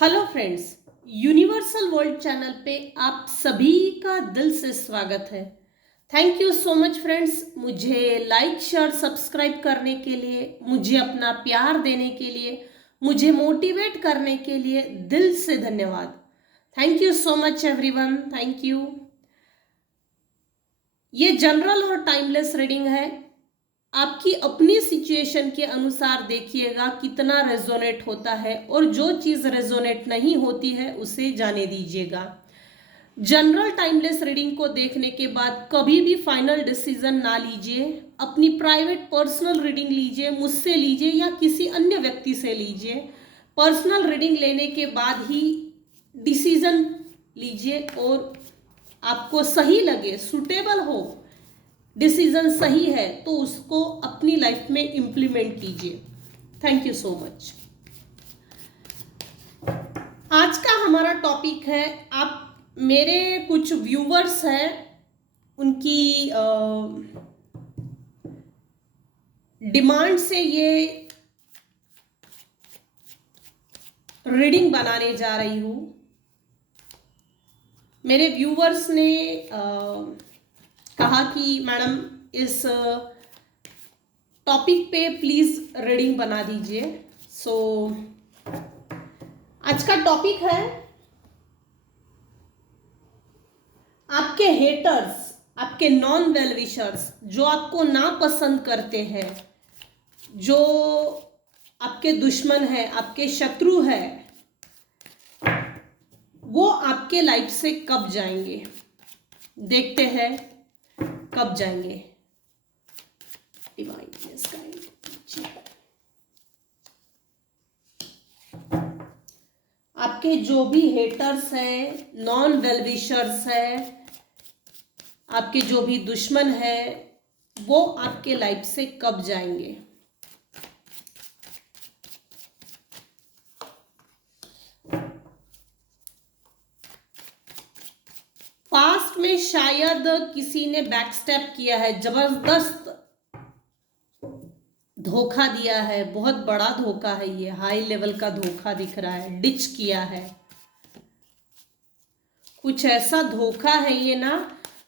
Hello friends, universal world channel पे आप सभी का दिल से स्वागत है। Thank you so much friends, मुझे लाइक शेयर सब्सक्राइब करने के लिए, मुझे अपना प्यार देने के लिए, मुझे मोटिवेट करने के लिए दिल से धन्यवाद। Thank you so much everyone, thank you. ये जनरल और टाइमलेस रीडिंग है। आपकी अपनी सिचुएशन के अनुसार देखिएगा कितना रेजोनेट होता है और जो चीज़ रेजोनेट नहीं होती है उसे जाने दीजिएगा। जनरल टाइमलेस रीडिंग को देखने के बाद कभी भी फाइनल डिसीजन ना लीजिए। अपनी प्राइवेट पर्सनल रीडिंग लीजिए, मुझसे लीजिए या किसी अन्य व्यक्ति से लीजिए। पर्सनल रीडिंग लेने के बाद ही डिसीजन लीजिए और आपको सही लगे, सुटेबल हो, डिसीजन सही है तो उसको अपनी लाइफ में इंप्लीमेंट कीजिए। Thank you so much. आज का हमारा टॉपिक है, आप मेरे कुछ व्यूवर्स हैं, उनकी डिमांड से ये रीडिंग बनाने जा रही हूँ। मेरे व्यूवर्स ने कहा कि मैडम इस टॉपिक पे प्लीज रीडिंग बना दीजिए। सो आज का टॉपिक है आपके हेटर्स, आपके नॉन वेल विशर्स, जो आपको नापसंद करते हैं, जो आपके दुश्मन है, आपके शत्रु है, वो आपके लाइफ से कब जाएंगे। देखते हैं कब जाएंगे। डिवाइननेस गाइड, आपके जो भी हेटर्स हैं, नॉन वेल विशर्स हैं, आपके जो भी दुश्मन है, वो आपके लाइफ से कब जाएंगे। पास्ट में शायद किसी ने बैकस्टेप किया है, जबरदस्त धोखा दिया है, बहुत बड़ा धोखा है, ये हाई लेवल का धोखा दिख रहा है, डिच किया है। कुछ ऐसा धोखा है ये ना,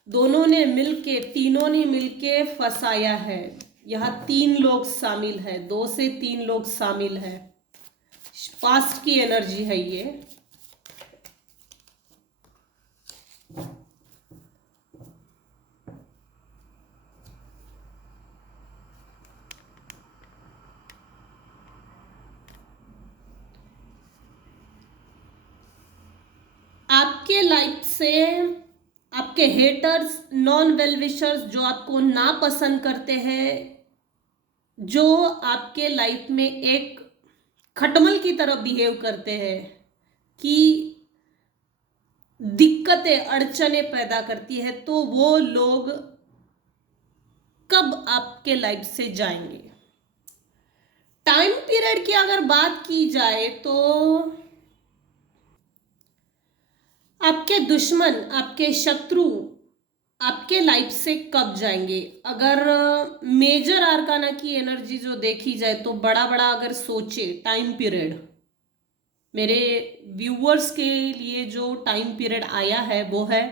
दोनों ने मिलके, तीनों ने मिलके फंसाया है। यहाँ 3 लोग शामिल है, 2 से 3 लोग शामिल है। पास्ट की एनर्जी है ये। आपके लाइफ से आपके हेटर्स, नॉन वेल विशर्स, जो आपको नापसंद करते हैं, जो आपके लाइफ में एक खटमल की तरह बिहेव करते हैं, कि दिक्कतें, अड़चने पैदा करती है, तो वो लोग कब आपके लाइफ से जाएंगे। टाइम पीरियड की अगर बात की जाए तो आपके दुश्मन, आपके शत्रु आपके लाइफ से कब जाएंगे। अगर मेजर आर्काना की एनर्जी जो देखी जाए तो बड़ा बड़ा अगर सोचे टाइम पीरियड, मेरे व्यूअर्स के लिए जो टाइम पीरियड आया है वो है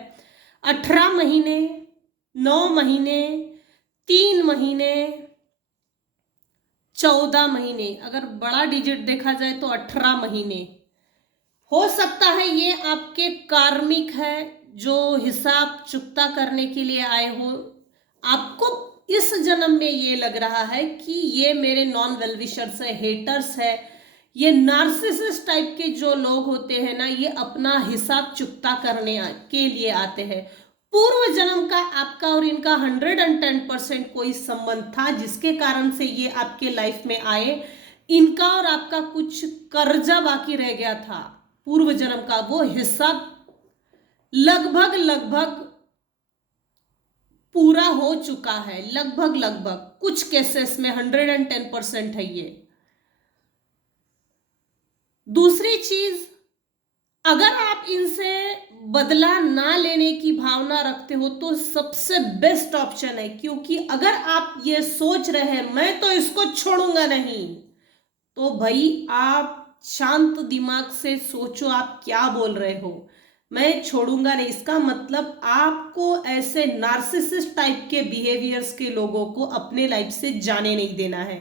18 महीने, 9 महीने, 3 महीने, 14 महीने। अगर बड़ा डिजिट देखा जाए तो 18 महीने। हो सकता है ये आपके कार्मिक है, जो हिसाब चुकता करने के लिए आए हो। आपको इस जन्म में ये लग रहा है कि ये मेरे नॉन वेलविशर्स है, हेटर्स है, ये नार्सिसिस्ट टाइप के जो लोग होते हैं ना, ये अपना हिसाब चुकता करने के लिए आते हैं। पूर्व जन्म का आपका और इनका 110% कोई संबंध था, जिसके कारण से ये आपके लाइफ में आए। इनका और आपका कुछ कर्जा बाकी रह गया था पूर्व जन्म का, वो हिसाब लगभग लगभग पूरा हो चुका है। लगभग लगभग कुछ केसेस में 110% है ये। दूसरी चीज, अगर आप इनसे बदला ना लेने की भावना रखते हो तो सबसे बेस्ट ऑप्शन है, क्योंकि अगर आप ये सोच रहे हैं मैं तो इसको छोड़ूंगा नहीं, तो भाई आप शांत दिमाग से सोचो आप क्या बोल रहे हो। मैं छोड़ूंगा नहीं, इसका मतलब आपको ऐसे नार्सिसिस्ट टाइप के बिहेवियर्स के लोगों को अपने लाइफ से जाने नहीं देना है।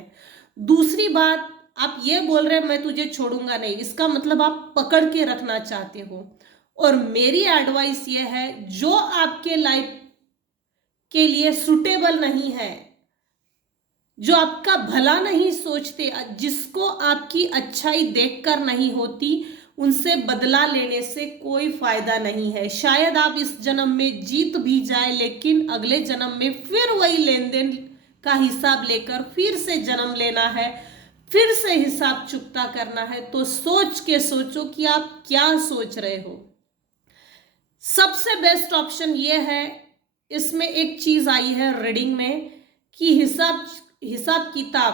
दूसरी बात, आप ये बोल रहे हैं मैं तुझे छोड़ूंगा नहीं, इसका मतलब आप पकड़ के रखना चाहते हो। और मेरी एडवाइस ये है, जो आपके लाइफ के लिए सुटेबल नहीं है, जो आपका भला नहीं सोचते, जिसको आपकी अच्छाई देखकर नहीं होती, उनसे बदला लेने से कोई फायदा नहीं है। शायद आप इस जन्म में जीत भी जाए, लेकिन अगले जन्म में फिर वही लेन देन का हिसाब लेकर फिर से जन्म लेना है, फिर से हिसाब चुकता करना है। तो सोच के सोचो कि आप क्या सोच रहे हो। सबसे बेस्ट ऑप्शन ये है, इसमें एक चीज आई है रीडिंग में कि हिसाब किताब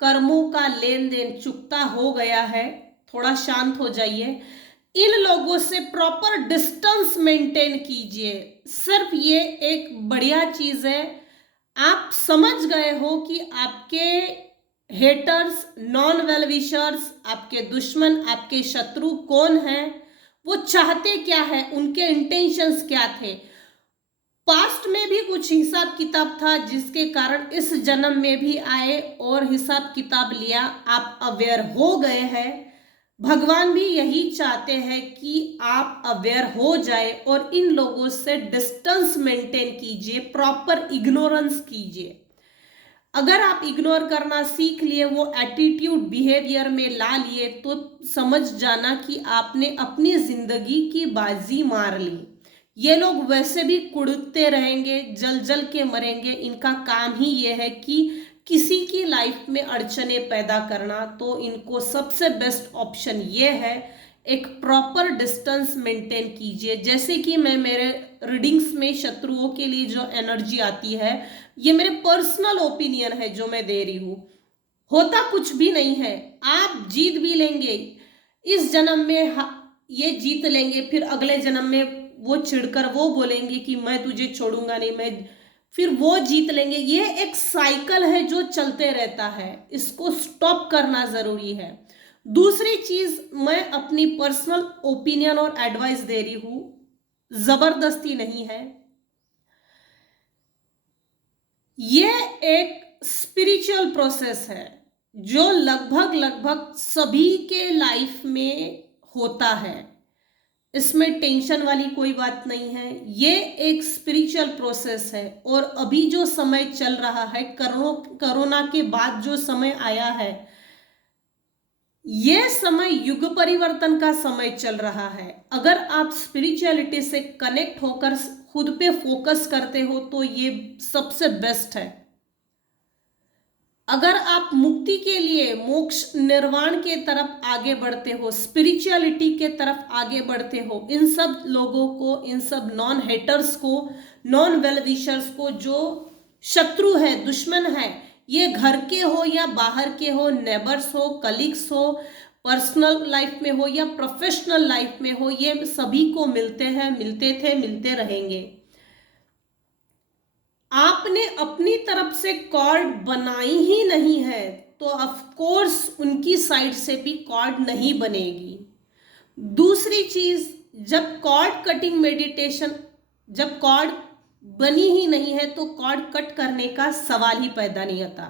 कर्मों का लेन देन चुकता हो गया है। थोड़ा शांत हो जाइए, इन लोगों से प्रॉपर डिस्टेंस मेंटेन कीजिए। सिर्फ ये एक बढ़िया चीज है, आप समझ गए हो कि आपके हेटर्स, नॉन वेल विशर्स, आपके दुश्मन, आपके शत्रु कौन हैं, वो चाहते क्या है, उनके इंटेंशंस क्या थे। पास्ट में भी कुछ हिसाब किताब था जिसके कारण इस जन्म में भी आए और हिसाब किताब लिया, आप अवेयर हो गए हैं। भगवान भी यही चाहते हैं कि आप अवेयर हो जाए और इन लोगों से डिस्टेंस मेंटेन कीजिए, प्रॉपर इग्नोरेंस कीजिए। अगर आप इग्नोर करना सीख लिए, वो एटीट्यूड बिहेवियर में ला लिए, तो समझ जाना कि आपने अपनी जिंदगी की बाजी मार ली। ये लोग वैसे भी कुड़ते रहेंगे, जल जल के मरेंगे, इनका काम ही ये है कि किसी की लाइफ में अड़चने पैदा करना। तो इनको सबसे बेस्ट ऑप्शन ये है, एक प्रॉपर डिस्टेंस मेंटेन कीजिए। जैसे कि मैं मेरे रीडिंग्स में शत्रुओं के लिए जो एनर्जी आती है, ये मेरे पर्सनल ओपिनियन है जो मैं दे रही हूँ, होता कुछ भी नहीं है। आप जीत भी लेंगे इस जन्म में, ये जीत लेंगे, फिर अगले जन्म में वो चिढ़कर वो बोलेंगे कि मैं तुझे छोड़ूंगा नहीं, मैं, फिर वो जीत लेंगे। ये एक साइकिल है जो चलते रहता है, इसको स्टॉप करना जरूरी है। दूसरी चीज, मैं अपनी पर्सनल ओपिनियन और एडवाइस दे रही हूं, जबरदस्ती नहीं है। ये एक स्पिरिचुअल प्रोसेस है जो लगभग लगभग सभी के लाइफ में होता है, इसमें टेंशन वाली कोई बात नहीं है। ये एक स्पिरिचुअल प्रोसेस है। और अभी जो समय चल रहा है, कोरोना के बाद जो समय आया है, ये समय युग परिवर्तन का समय चल रहा है। अगर आप स्पिरिचुअलिटी से कनेक्ट होकर खुद पे फोकस करते हो तो ये सबसे बेस्ट है। अगर आप मुक्ति के लिए, मोक्ष निर्वाण के तरफ आगे बढ़ते हो, स्पिरिचुअलिटी के तरफ आगे बढ़ते हो, इन सब लोगों को, इन सब नॉन हेटर्स को, नॉन वेल विशर्स को, जो शत्रु है, दुश्मन है, ये घर के हो या बाहर के हो, नेबर्स हो, कलीग्स हो, पर्सनल लाइफ में हो या प्रोफेशनल लाइफ में हो, ये सभी को मिलते हैं, मिलते थे, मिलते रहेंगे। आपने अपनी तरफ से कॉर्ड बनाई ही नहीं है तो ऑफ कोर्स उनकी साइड से भी कॉर्ड नहीं बनेगी। दूसरी चीज, जब कॉर्ड कटिंग मेडिटेशन, जब कॉर्ड बनी ही नहीं है तो कॉर्ड कट करने का सवाल ही पैदा नहीं आता।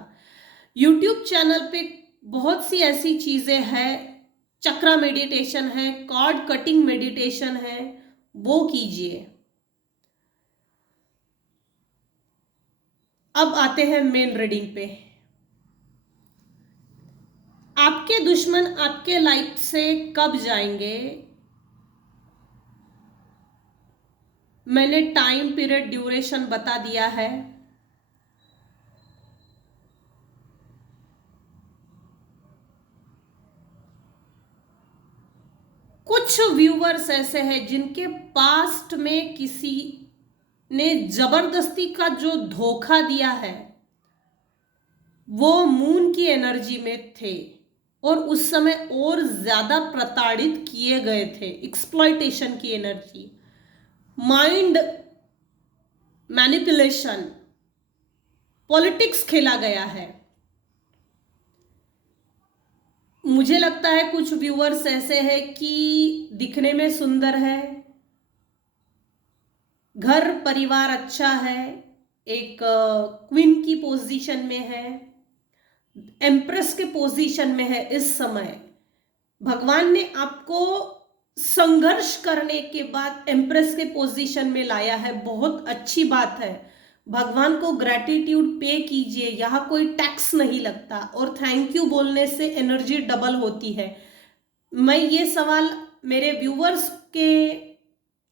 यूट्यूब चैनल पे बहुत सी ऐसी चीजें हैं, चक्रा मेडिटेशन है, कॉर्ड कटिंग मेडिटेशन है, वो कीजिए। अब आते हैं मेन रीडिंग पे। आपके दुश्मन आपके लाइफ से कब जाएंगे? मैंने टाइम पीरियड, ड्यूरेशन बता दिया है। कुछ व्यूअर्स ऐसे हैं जिनके पास्ट में किसी ने जबरदस्ती का जो धोखा दिया है, वो मून की एनर्जी में थे और उस समय और ज्यादा प्रताड़ित किए गए थे। एक्सप्लॉयटेशन की एनर्जी, माइंड मैनिपुलेशन, पॉलिटिक्स खेला गया है। मुझे लगता है कुछ व्यूअर्स ऐसे हैं कि दिखने में सुंदर है, घर परिवार अच्छा है, एक क्वीन की पोजीशन में है, एम्प्रेस के पोजीशन में है। इस समय भगवान ने आपको संघर्ष करने के बाद एम्प्रेस के पोजीशन में लाया है, बहुत अच्छी बात है। भगवान को ग्रैटिट्यूड पे कीजिए, यहाँ कोई टैक्स नहीं लगता और थैंक यू बोलने से एनर्जी डबल होती है। मैं ये सवाल मेरे व्यूवर्स के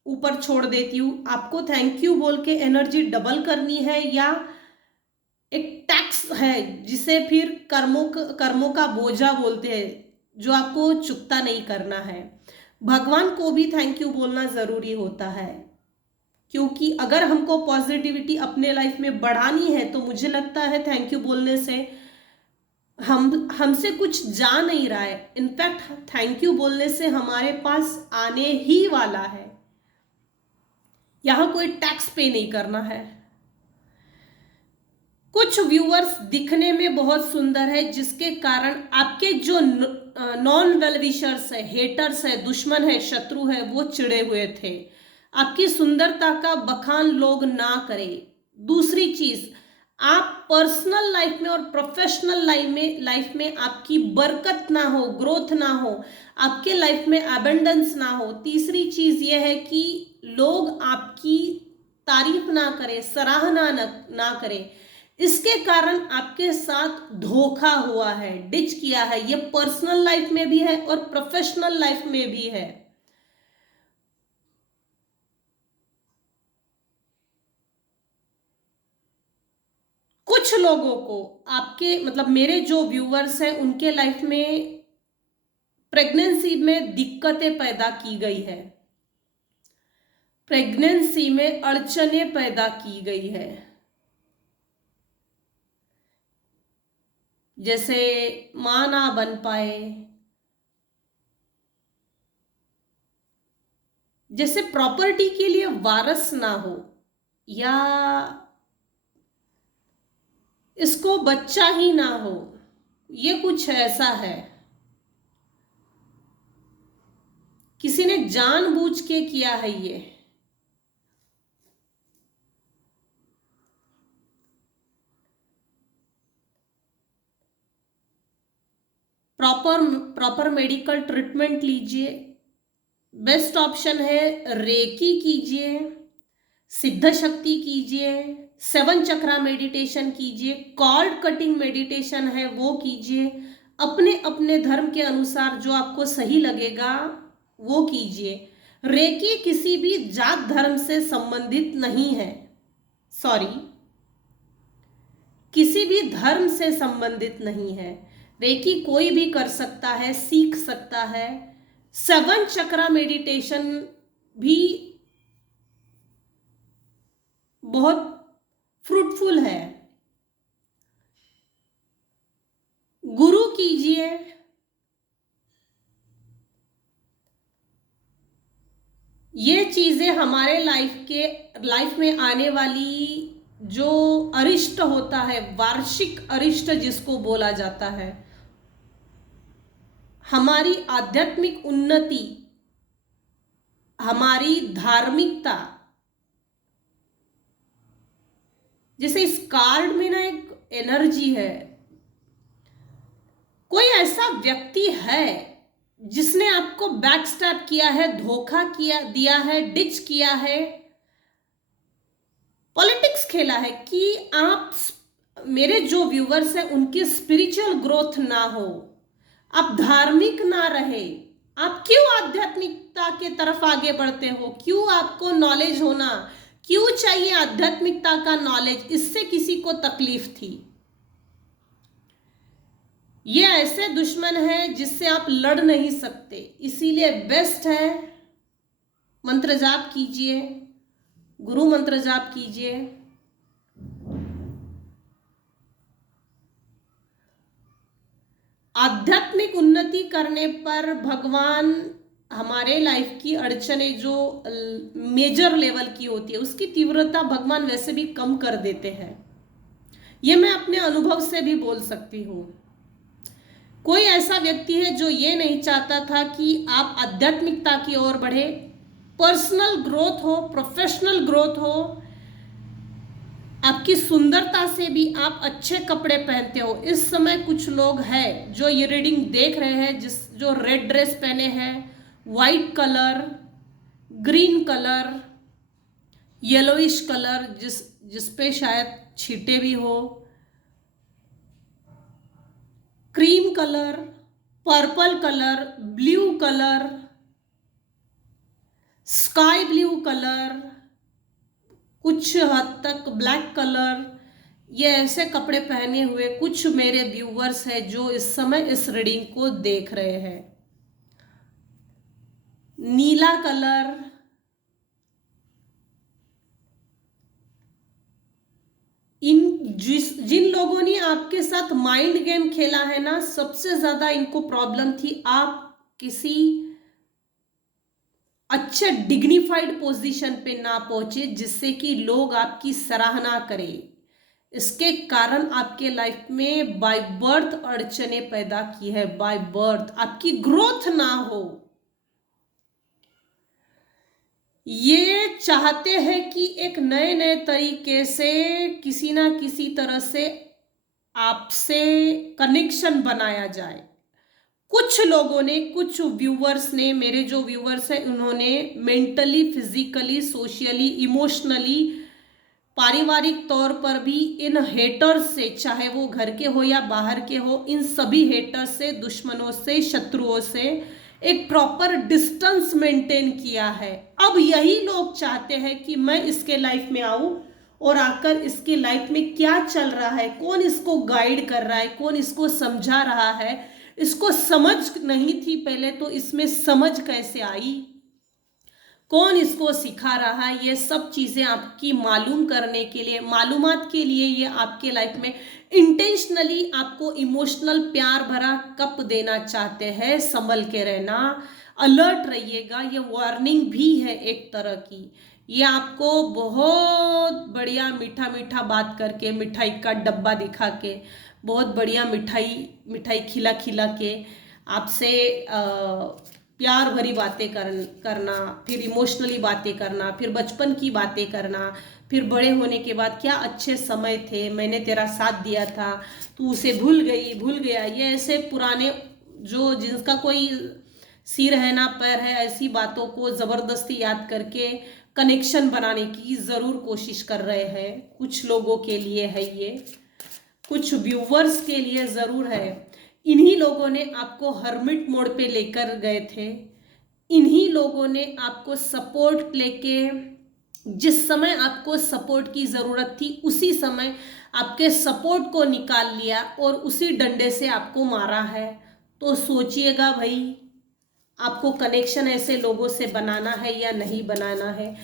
ऊपर छोड़ देती हूँ, आपको थैंक यू बोल के एनर्जी डबल करनी है या एक टैक्स है जिसे फिर कर्मों का बोझा बोलते हैं, जो आपको चुकता नहीं करना है। भगवान को भी थैंक यू बोलना जरूरी होता है, क्योंकि अगर हमको पॉजिटिविटी अपने लाइफ में बढ़ानी है तो मुझे लगता है थैंक यू बोलने से हमसे कुछ जा नहीं रहा है, इनफैक्ट थैंक यू बोलने से हमारे पास आने ही वाला है। यहां कोई टैक्स पे नहीं करना है। कुछ व्यूअर्स दिखने में बहुत सुंदर है, जिसके कारण आपके जो नॉन वेल विशर्स है, हेटर्स है, दुश्मन है, शत्रु है, वो चिढ़े हुए थे। आपकी सुंदरता का बखान लोग ना करें। दूसरी चीज, आप पर्सनल लाइफ में और प्रोफेशनल लाइफ में आपकी बरकत ना हो, ग्रोथ ना हो, आपके लाइफ में अबंडेंस ना हो। तीसरी चीज यह है कि लोग आपकी तारीफ ना करें, सराहना ना करें, इसके कारण आपके साथ धोखा हुआ है, डिच किया है। ये पर्सनल लाइफ में भी है और प्रोफेशनल लाइफ में भी है। कुछ लोगों को आपके मतलब मेरे जो व्यूअर्स हैं उनके लाइफ में प्रेगनेंसी में दिक्कतें पैदा की गई है, प्रेगनेंसी में अड़चनें पैदा की गई है। जैसे मां ना बन पाए, जैसे प्रॉपर्टी के लिए वारस ना हो, या इसको बच्चा ही ना हो, ये कुछ ऐसा है। किसी ने जानबूझ के किया है ये। प्रॉपर मेडिकल ट्रीटमेंट लीजिए। बेस्ट ऑप्शन है रेकी कीजिए, सिद्ध शक्ति कीजिए, 7 चक्रा मेडिटेशन कीजिए, कॉर्ड कटिंग मेडिटेशन है वो कीजिए। अपने अपने धर्म के अनुसार जो आपको सही लगेगा वो कीजिए। रेकी किसी भी जात धर्म से संबंधित नहीं है, सॉरी, किसी भी धर्म से संबंधित नहीं है। रेकी कोई भी कर सकता है, सीख सकता है। 7 चक्रा मेडिटेशन भी बहुत फ्रूटफुल है। गुरु कीजिए। ये चीजें हमारे लाइफ में आने वाली जो अरिष्ट होता है, वार्षिक अरिष्ट जिसको बोला जाता है, हमारी आध्यात्मिक उन्नति, हमारी धार्मिकता, जैसे इस कार्ड में ना एक एनर्जी है। कोई ऐसा व्यक्ति है जिसने आपको बैकस्टैब किया है, धोखा दिया है, डिच किया है, पॉलिटिक्स खेला है कि आप, मेरे जो व्यूवर्स हैं उनकी स्पिरिचुअल ग्रोथ ना हो, आप धार्मिक ना रहे। आप क्यों आध्यात्मिकता के तरफ आगे बढ़ते हो? क्यों आपको नॉलेज होना, क्यों चाहिए आध्यात्मिकता का नॉलेज? इससे किसी को तकलीफ थी। ये ऐसे दुश्मन है जिससे आप लड़ नहीं सकते, इसीलिए बेस्ट है मंत्र जाप कीजिए, गुरु मंत्र जाप कीजिए। आध्यात्मिक उन्नति करने पर भगवान हमारे लाइफ की अड़चनें जो मेजर लेवल की होती है उसकी तीव्रता भगवान वैसे भी कम कर देते हैं। ये मैं अपने अनुभव से भी बोल सकती हूँ। कोई ऐसा व्यक्ति है जो ये नहीं चाहता था कि आप आध्यात्मिकता की ओर बढ़े, पर्सनल ग्रोथ हो, प्रोफेशनल ग्रोथ हो, आपकी सुंदरता से भी आप अच्छे कपड़े पहनते हो। इस समय कुछ लोग हैं जो ये रीडिंग देख रहे हैं, जो रेड ड्रेस पहने हैं, white colour, green colour, yellowish colour जिस पे शायद छींटे भी हो, cream colour, purple colour, blue colour, sky blue colour, कुछ हद तक ब्लैक कलर, ये ऐसे कपड़े पहने हुए कुछ मेरे व्यूवर्स हैं जो इस समय इस रीडिंग को देख रहे हैं। नीला कलर, जिन लोगों ने आपके साथ माइंड गेम खेला है ना, सबसे ज्यादा इनको प्रॉब्लम थी आप किसी अच्छे डिग्निफाइड पोजीशन पे ना पहुंचे जिससे कि लोग आपकी सराहना करें। इसके कारण आपके लाइफ में बाय बर्थ अड़चने पैदा की है, बाय बर्थ आपकी ग्रोथ ना हो। ये चाहते हैं कि एक नए नए तरीके से किसी ना किसी तरह से आपसे कनेक्शन बनाया जाए। कुछ लोगों ने, कुछ व्यूवर्स ने, मेरे जो व्यूवर्स हैं उन्होंने मेंटली, फिजिकली, सोशली, इमोशनली, पारिवारिक तौर पर भी इन हेटर्स से, चाहे वो घर के हो या बाहर के हो, इन सभी हेटर्स से, दुश्मनों से, शत्रुओं से एक प्रॉपर डिस्टेंस मेंटेन किया है। अब यही लोग चाहते हैं कि मैं इसके लाइफ में आऊं और आकर इसके लाइफ में क्या चल रहा है, कौन इसको गाइड कर रहा है, कौन इसको समझा रहा है, इसको समझ नहीं थी पहले तो इसमें समझ कैसे आई, कौन इसको सिखा रहा है, ये सब चीजें आपकी मालूम करने के लिए, मालूमात के लिए ये आपके लाइफ में इंटेंशनली आपको इमोशनल प्यार भरा कप देना चाहते हैं। संभल के रहना, अलर्ट रहिएगा। ये वार्निंग भी है एक तरह की। ये आपको बहुत बढ़िया मीठा मीठा बात करके, मिठाई का डब्बा दिखा के, बहुत बढ़िया मिठाई खिला खिला के आपसे प्यार भरी बातें करना, फिर इमोशनली बातें करना, फिर बचपन की बातें करना, फिर बड़े होने के बाद क्या अच्छे समय थे, मैंने तेरा साथ दिया था, तू उसे भूल गया। ये ऐसे पुराने जो जिनका कोई सिर है ना पैर है, ऐसी बातों को ज़बरदस्ती याद करके कनेक्शन बनाने की ज़रूर कोशिश कर रहे हैं। कुछ लोगों के लिए है ये, कुछ व्यूवर्स के लिए ज़रूर है। इन्हीं लोगों ने आपको हर्मिट मोड पे लेकर गए थे। इन्हीं लोगों ने आपको सपोर्ट लेके, जिस समय आपको सपोर्ट की ज़रूरत थी उसी समय आपके सपोर्ट को निकाल लिया और उसी डंडे से आपको मारा है। तो सोचिएगा भाई, आपको कनेक्शन ऐसे लोगों से बनाना है या नहीं बनाना है।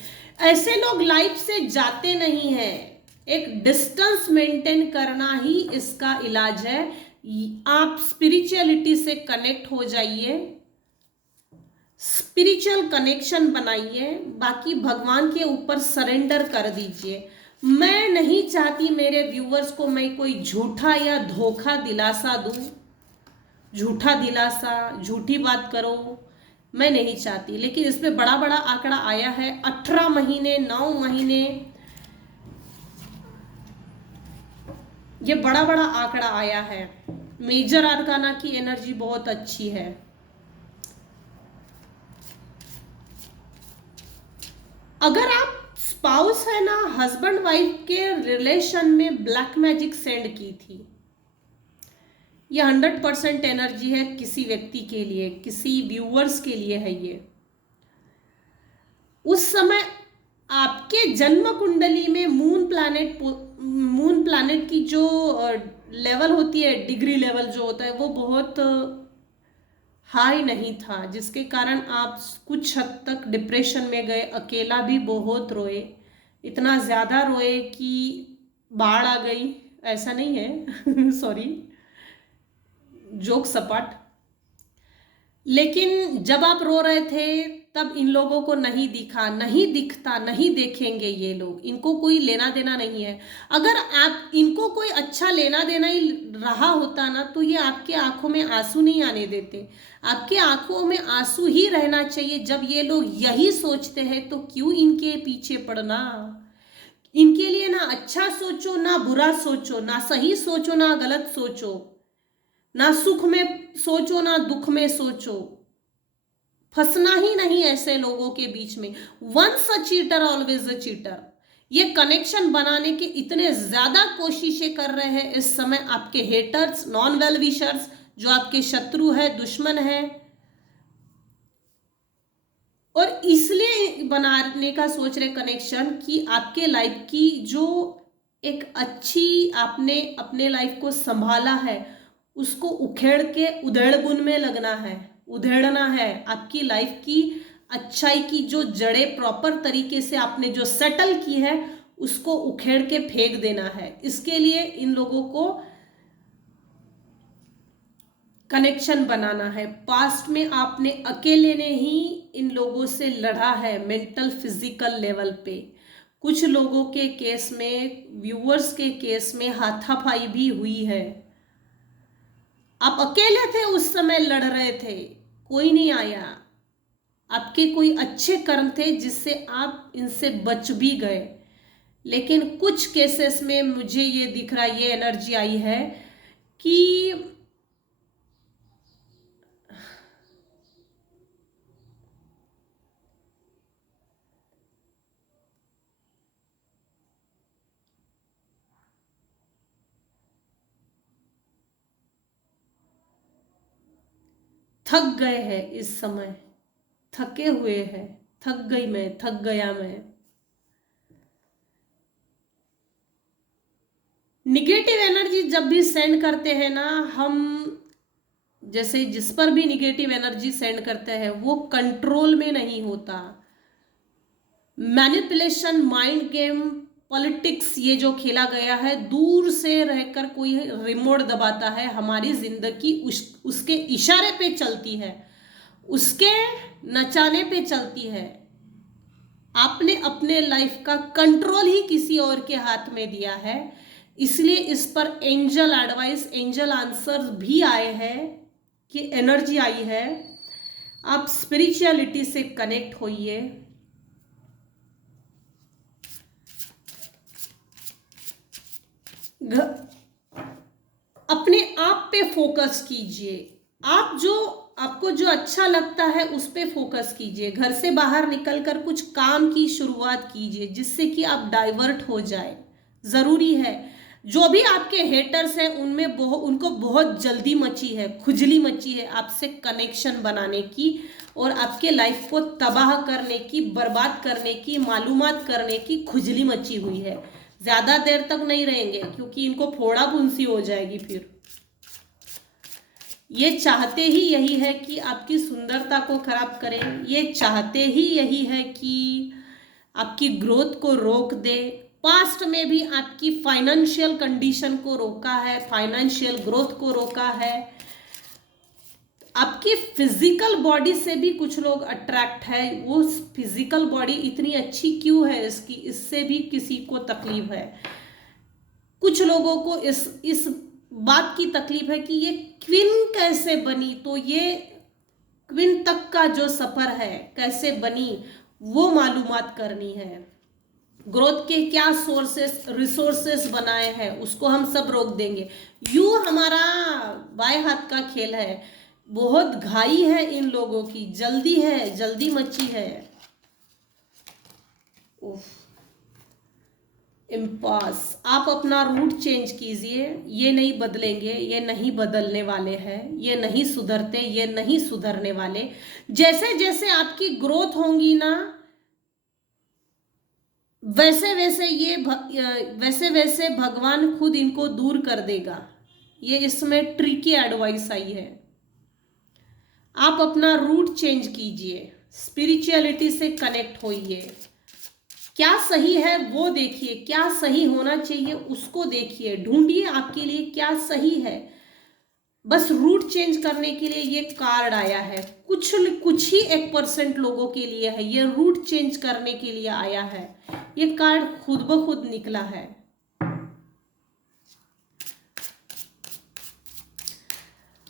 ऐसे लोग लाइफ से जाते नहीं हैं, एक डिस्टेंस मेंटेन करना ही इसका इलाज है। आप स्पिरिचुअलिटी से कनेक्ट हो जाइए, स्पिरिचुअल कनेक्शन बनाइए, बाकी भगवान के ऊपर सरेंडर कर दीजिए। मैं नहीं चाहती मेरे व्यूवर्स को मैं कोई झूठा या धोखा दिलासा दूं, झूठा दिलासा, झूठी बात करो, मैं नहीं चाहती। लेकिन इसमें बड़ा बड़ा आंकड़ा आया है, 18 महीने, 9 महीने, ये बड़ा बड़ा आंकड़ा आया है। मेजर आर्काना की एनर्जी बहुत अच्छी है। अगर आप स्पाउस है ना, हस्बैंड वाइफ के रिलेशन में ब्लैक मैजिक सेंड की थी, ये 100% एनर्जी है किसी व्यक्ति के लिए, किसी व्यूअर्स के लिए है ये। उस समय आपके जन्म कुंडली में मून प्लैनेट की जो लेवल होती है, डिग्री लेवल जो होता है, वो बहुत हाई नहीं था, जिसके कारण आप कुछ हद तक डिप्रेशन में गए, अकेला भी बहुत रोए, इतना ज़्यादा रोए कि बाढ़ आ गई। ऐसा नहीं है सॉरी, जोक सपाट। लेकिन जब आप रो रहे थे तब इन लोगों को नहीं दिखा, नहीं दिखता, नहीं देखेंगे ये लोग, इनको कोई लेना देना नहीं है। अगर आप इनको कोई अच्छा लेना देना ही रहा होता ना तो ये आपके आंखों में आंसू नहीं आने देते। आपके आंखों में आंसू ही रहना चाहिए। जब ये लोग यही सोचते हैं तो क्यों इनके पीछे पड़ना। इनके लिए ना अच्छा सोचो ना बुरा सोचो, ना सही सोचो ना गलत सोचो, ना सुख में सोचो ना दुख में सोचो। फंसना ही नहीं ऐसे लोगों के बीच में। Once a cheater always a cheater. ये कनेक्शन बनाने की इतने ज्यादा कोशिशें कर रहे हैं इस समय आपके हेटर्स, नॉन वेल विशर्स, जो आपके शत्रु है, दुश्मन है, और इसलिए बनाने का सोच रहे कनेक्शन कि आपके लाइफ की जो एक अच्छी आपने अपने लाइफ को संभाला है उसको उखेड़ के उधेड़बुन में लगना है, उधेड़ना है। आपकी लाइफ की अच्छाई की जो जड़ें प्रॉपर तरीके से आपने जो सेटल की है उसको उखेड़ के फेंक देना है। इसके लिए इन लोगों को कनेक्शन बनाना है। पास्ट में आपने अकेले ने ही इन लोगों से लड़ा है मेंटल फिजिकल लेवल पे। कुछ लोगों के केस में, व्यूअर्स के केस में हाथापाई भी हुई है। आप अकेले थे उस समय, लड़ रहे थे, कोई नहीं आया। आपके कोई अच्छे कर्म थे जिससे आप इनसे बच भी गए। लेकिन कुछ केसेस में मुझे ये दिख रहा, ये एनर्जी आई है कि थक गए हैं इस समय, थके हुए हैं। थक गई मैं, थक गया मैं। निगेटिव एनर्जी जब भी सेंड करते हैं ना हम, जैसे जिस पर भी निगेटिव एनर्जी सेंड करते हैं वो कंट्रोल में नहीं होता। मैनिपुलेशन, माइंड गेम, पॉलिटिक्स, ये जो खेला गया है, दूर से रहकर कोई रिमोट दबाता है, हमारी जिंदगी उसके इशारे पे चलती है, उसके नचाने पे चलती है। आपने अपने लाइफ का कंट्रोल ही किसी और के हाथ में दिया है। इसलिए इस पर एंजल एडवाइस, एंजल आंसर भी आए हैं कि एनर्जी आई है। आप स्पिरिचुअलिटी से कनेक्ट होइए। अपने आप पे फोकस कीजिए। आप जो, आपको जो अच्छा लगता है उस पे फोकस कीजिए। घर से बाहर निकलकर कुछ काम की शुरुआत कीजिए जिससे कि आप डाइवर्ट हो जाए। जरूरी है। जो भी आपके हेटर्स हैं उनमें उनको बहुत जल्दी मची है, खुजली मची है आपसे कनेक्शन बनाने की और आपके लाइफ को तबाह करने की, बर्बाद करने की, मालूमात करने की खुजली मची हुई है। ज्यादा देर तक नहीं रहेंगे क्योंकि इनको फोड़ा फुंसी हो जाएगी। फिर ये चाहते ही यही है कि आपकी सुंदरता को खराब करें। ये चाहते ही यही है कि आपकी ग्रोथ को रोक दे। पास्ट में भी आपकी फाइनेंशियल कंडीशन को रोका है, फाइनेंशियल ग्रोथ को रोका है। आपकी फिजिकल बॉडी से भी कुछ लोग अट्रैक्ट है। वो फिजिकल बॉडी इतनी अच्छी क्यों है इसकी, इससे भी किसी को तकलीफ है। कुछ लोगों को इस बात की तकलीफ है कि ये क्वीन कैसे बनी। तो ये क्वीन तक का जो सफर है, कैसे बनी, वो मालूमात करनी है। ग्रोथ के क्या सोर्सेस, रिसोर्सेस बनाए हैं उसको हम सब रोक देंगे। यू हमारा बाएं हाथ का खेल है। बहुत घाई है इन लोगों की, जल्दी है, जल्दी मची है। उफ, इम्पास। आप अपना रूट चेंज कीजिए। ये नहीं बदलेंगे, ये नहीं बदलने वाले हैं, ये नहीं सुधरते, ये नहीं सुधरने वाले। जैसे जैसे आपकी ग्रोथ होंगी ना वैसे वैसे वैसे वैसे भगवान खुद इनको दूर कर देगा। ये इसमें ट्रिकी एडवाइस आई है। आप अपना रूट चेंज कीजिए, स्पिरिचुअलिटी से कनेक्ट होइए। क्या सही है वो देखिए, क्या सही होना चाहिए उसको देखिए, ढूंढिए आपके लिए क्या सही है। बस रूट चेंज करने के लिए ये कार्ड आया है। कुछ ही 1% लोगों के लिए है, ये रूट चेंज करने के लिए आया है। ये कार्ड खुद ब खुद निकला है।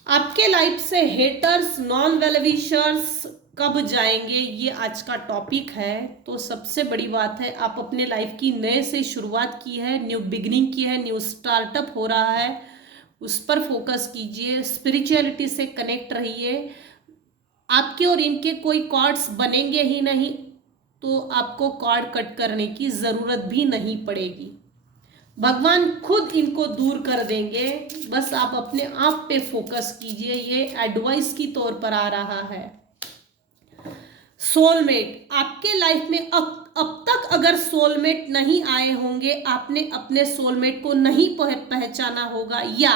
आपके लाइफ से हेटर्स, नॉन वेल विशर्स कब जाएंगे, ये आज का टॉपिक है। तो सबसे बड़ी बात है, आप अपने लाइफ की नए से शुरुआत की है, न्यू बिगिनिंग की है, न्यू स्टार्टअप हो रहा है, उस पर फोकस कीजिए, स्पिरिचुअलिटी से कनेक्ट रहिए। आपके और इनके कोई कॉर्ड्स बनेंगे ही नहीं, तो आपको कॉर्ड कट करने की ज़रूरत भी नहीं पड़ेगी। भगवान खुद इनको दूर कर देंगे। बस आप अपने आप पे फोकस कीजिए। ये एडवाइस की तौर पर आ रहा है। सोलमेट आपके लाइफ में अब तक अगर सोलमेट नहीं आए होंगे, आपने अपने सोलमेट को नहीं पहचाना होगा, या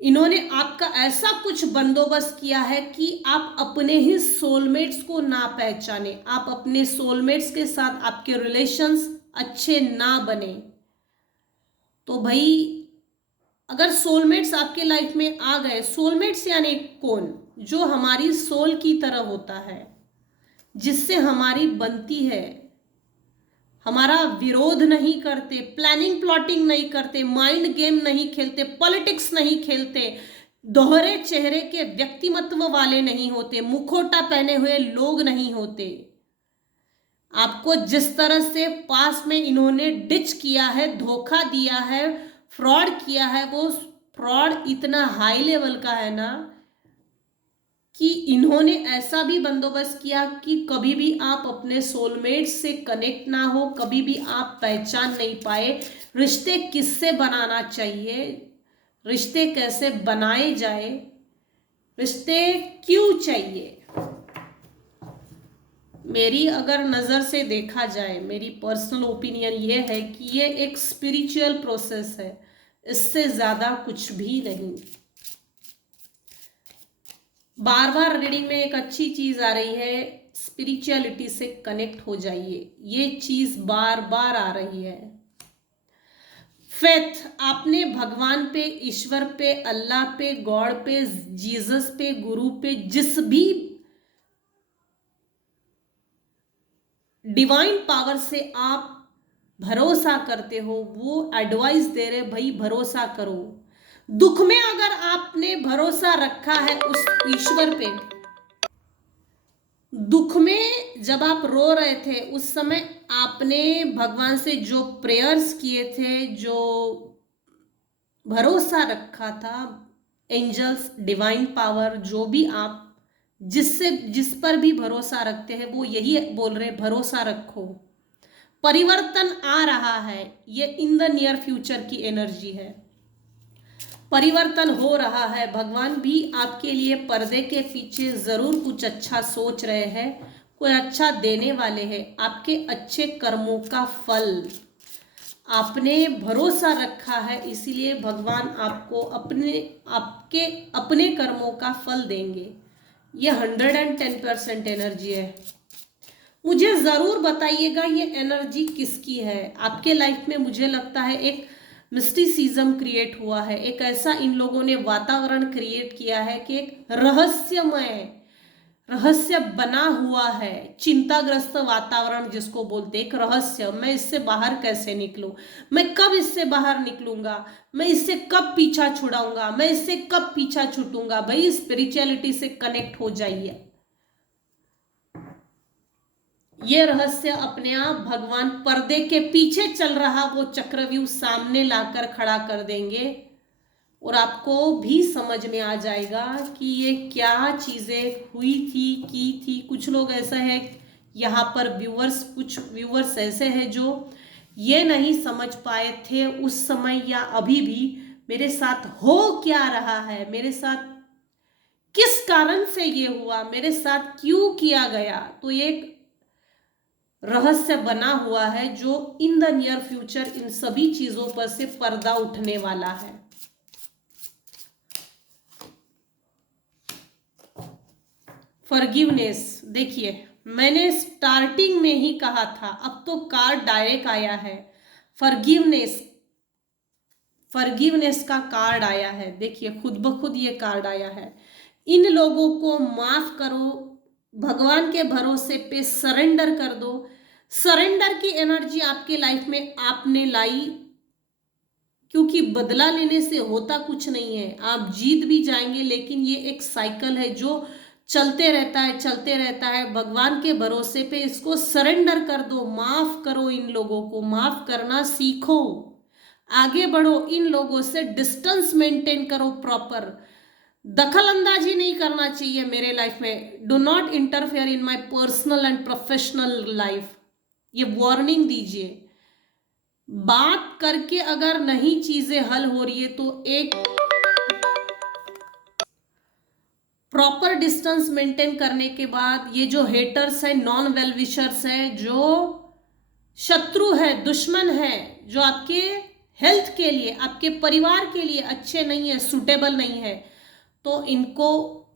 इन्होंने आपका ऐसा कुछ बंदोबस्त किया है कि आप अपने ही सोलमेट्स को ना पहचाने, आप अपने सोलमेट्स के साथ आपके रिलेशंस अच्छे ना बने। तो भाई अगर सोलमेट्स आपके लाइफ में आ गए, सोलमेट्स यानी कौन? जो हमारी सोल की तरह होता है, जिससे हमारी बनती है, हमारा विरोध नहीं करते, प्लानिंग प्लॉटिंग नहीं करते, माइंड गेम नहीं खेलते, पॉलिटिक्स नहीं खेलते, दोहरे चेहरे के व्यक्तिमत्व वाले नहीं होते, मुखौटा पहने हुए लोग नहीं होते। आपको जिस तरह से पास में इन्होंने डिच किया है, धोखा दिया है, फ्रॉड किया है, वो फ्रॉड इतना हाई लेवल का है ना कि इन्होंने ऐसा भी बंदोबस्त किया कि कभी भी आप अपने सोलमेट से कनेक्ट ना हो, कभी भी आप पहचान नहीं पाए रिश्ते किससे बनाना चाहिए, रिश्ते कैसे बनाए जाए, रिश्ते क्यों चाहिए। मेरी अगर नज़र से देखा जाए, मेरी पर्सनल ओपिनियन ये है कि ये एक स्पिरिचुअल प्रोसेस है, इससे ज़्यादा कुछ भी नहीं। बार बार रीडिंग में एक अच्छी चीज़ आ रही है, स्पिरिचुअलिटी से कनेक्ट हो जाइए, ये चीज़ बार बार आ रही है। फेथ, आपने भगवान पे, ईश्वर पे, अल्लाह पे, गॉड पे, जीसस पे, गुरु पे, जिस भी डिवाइन पावर से आप भरोसा करते हो, वो एडवाइस दे रहे भाई भरोसा करो। दुख में अगर आपने भरोसा रखा है उस ईश्वर पे, दुख में जब आप रो रहे थे उस समय आपने भगवान से जो प्रेयर्स किए थे, जो भरोसा रखा था, एंजल्स, डिवाइन पावर, जो भी आप जिस पर भी भरोसा रखते हैं, वो यही बोल रहे भरोसा रखो, परिवर्तन आ रहा है। ये इन द नियर फ्यूचर की एनर्जी है, परिवर्तन हो रहा है। भगवान भी आपके लिए पर्दे के पीछे जरूर कुछ अच्छा सोच रहे हैं, कोई अच्छा देने वाले हैं। आपके अच्छे कर्मों का फल, आपने भरोसा रखा है, इसीलिए भगवान आपको आपके अपने कर्मों का फल देंगे। ये 110% एनर्जी है। मुझे ज़रूर बताइएगा ये एनर्जी किसकी है आपके लाइफ में। मुझे लगता है एक मिस्टिसिज्म क्रिएट हुआ है, एक ऐसा इन लोगों ने वातावरण क्रिएट किया है कि एक रहस्य बना हुआ है, चिंताग्रस्त वातावरण जिसको बोलते, एक रहस्य। मैं इससे बाहर कैसे निकलूं, मैं कब इससे बाहर निकलूंगा, मैं इससे कब पीछा छुड़ाऊंगा, मैं इससे कब पीछा छूटूंगा। भाई स्पिरिचुअलिटी से कनेक्ट हो जाइए। ये रहस्य अपने आप भगवान पर्दे के पीछे चल रहा वो चक्रव्यूह सामने लाकर खड़ा कर देंगे, और आपको भी समझ में आ जाएगा कि ये क्या चीज़ें हुई थी, की थी। कुछ लोग ऐसा है यहाँ पर व्यूअर्स, कुछ व्यूअर्स ऐसे हैं जो ये नहीं समझ पाए थे उस समय या अभी भी मेरे साथ हो क्या रहा है, मेरे साथ किस कारण से ये हुआ, मेरे साथ क्यों किया गया। तो ये एक रहस्य बना हुआ है जो in the near future in सभी चीजों पर से पर्दा उठने वाला है। फॉरगिवनेस, देखिए मैंने स्टार्टिंग में ही कहा था, अब तो कार्ड डायरेक्ट आया है। फॉरगिवनेस, फॉरगिवनेस का कार्ड आया है। देखिए खुद ब खुद ये कार्ड आया है। इन लोगों को माफ करो, भगवान के भरोसे पे सरेंडर कर दो। सरेंडर की एनर्जी आपके लाइफ में आपने लाई, क्योंकि बदला लेने से होता कुछ नहीं है। आप जीत भी जाएंगे, लेकिन ये एक साइकिल है जो चलते रहता है, चलते रहता है। भगवान के भरोसे पे इसको सरेंडर कर दो, माफ करो, इन लोगों को माफ करना सीखो, आगे बढ़ो, इन लोगों से डिस्टेंस मेंटेन करो प्रॉपर। दखल अंदाजी नहीं करना चाहिए मेरे लाइफ में। Do not interfere in my personal and professional life. ये वार्निंग दीजिए। बात करके अगर नहीं चीजें हल हो रही है तो एक प्रॉपर डिस्टेंस मेंटेन करने के बाद ये जो हेटर्स है, नॉन वेल विशर्स है, जो शत्रु है, दुश्मन है, जो आपके हेल्थ के लिए, आपके परिवार के लिए अच्छे नहीं है, सूटेबल नहीं है, तो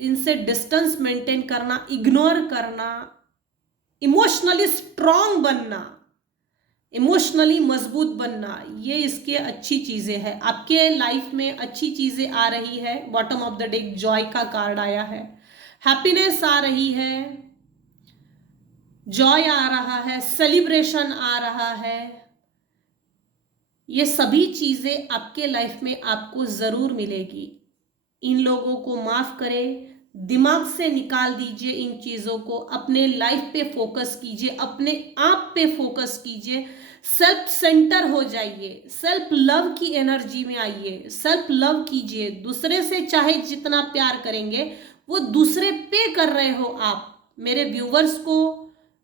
इनसे डिस्टेंस मेंटेन करना, इग्नोर करना, इमोशनली स्ट्रांग बनना, इमोशनली मजबूत बनना, ये इसके अच्छी चीजें हैं। आपके लाइफ में अच्छी चीजें आ रही है। Bottom of the deck Joy का कार्ड आया है, हैप्पीनेस आ रही है, जॉय आ रहा है, सेलिब्रेशन आ रहा है। ये सभी चीजें आपके लाइफ में आपको जरूर मिलेगी। इन लोगों को माफ करें, दिमाग से निकाल दीजिए इन चीजों को, अपने लाइफ पे फोकस कीजिए, अपने आप पे फोकस कीजिए, सेल्फ सेंटर हो जाइए, सेल्फ लव की एनर्जी में आइए, सेल्फ लव कीजिए। दूसरे से चाहे जितना प्यार करेंगे वो दूसरे पे कर रहे हो आप। मेरे व्यूवर्स को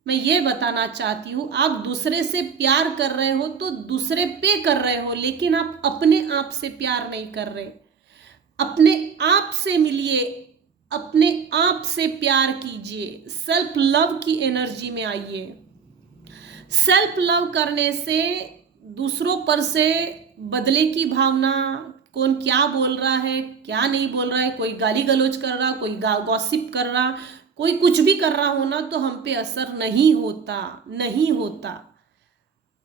मैं ये बताना चाहती हूँ, आप दूसरे से प्यार कर रहे हो तो दूसरे पे कर रहे हो, लेकिन आप अपने आप से प्यार नहीं कर रहे। अपने आप से मिलिए, अपने आप से प्यार कीजिए, सेल्फ लव की एनर्जी में आइए। सेल्फ लव करने से दूसरों पर से बदले की भावना, कौन क्या बोल रहा है, क्या नहीं बोल रहा है, कोई गाली गलौज कर रहा, कोई गॉसिप कर रहा, कोई कुछ भी कर रहा हो ना, तो हम पे असर नहीं होता, नहीं होता,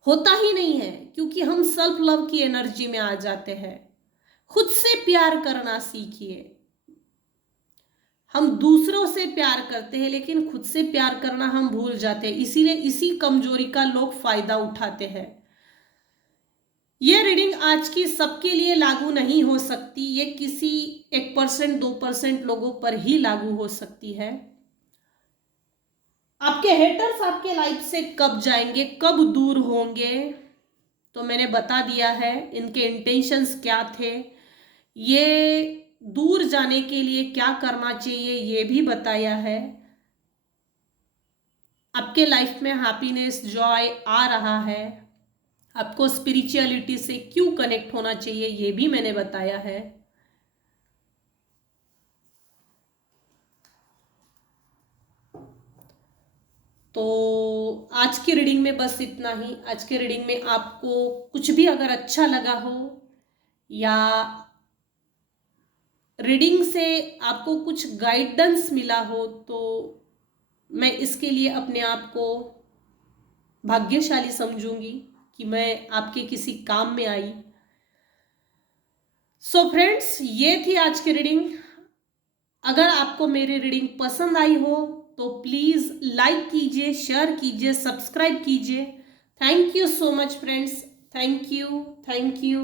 होता ही नहीं है, क्योंकि हम सेल्फ लव की एनर्जी में आ जाते हैं। खुद से प्यार करना सीखिए। हम दूसरों से प्यार करते हैं लेकिन खुद से प्यार करना हम भूल जाते हैं, इसीलिए इसी कमजोरी का लोग फायदा उठाते हैं। ये रीडिंग आज की सबके लिए लागू नहीं हो सकती, ये किसी 1% 2% लोगों पर ही लागू हो सकती है। आपके हेटर्स आपके लाइफ से कब जाएंगे, कब दूर होंगे, तो मैंने बता दिया है। इनके इंटेंशंस क्या थे, ये दूर जाने के लिए क्या करना चाहिए, ये भी बताया है। आपके लाइफ में हैप्पीनेस, जॉय आ रहा है। आपको स्पिरिचुअलिटी से क्यों कनेक्ट होना चाहिए, ये भी मैंने बताया है। तो आज की रीडिंग में बस इतना ही। आज के रीडिंग में आपको कुछ भी अगर अच्छा लगा हो, या रीडिंग से आपको कुछ गाइडेंस मिला हो, तो मैं इसके लिए अपने आप को भाग्यशाली समझूंगी कि मैं आपके किसी काम में आई। सो फ्रेंड्स, ये थी आज की रीडिंग। अगर आपको मेरी रीडिंग पसंद आई हो तो प्लीज़ लाइक कीजिए, शेयर कीजिए, सब्सक्राइब कीजिए। Thank you so much friends, thank you, thank you.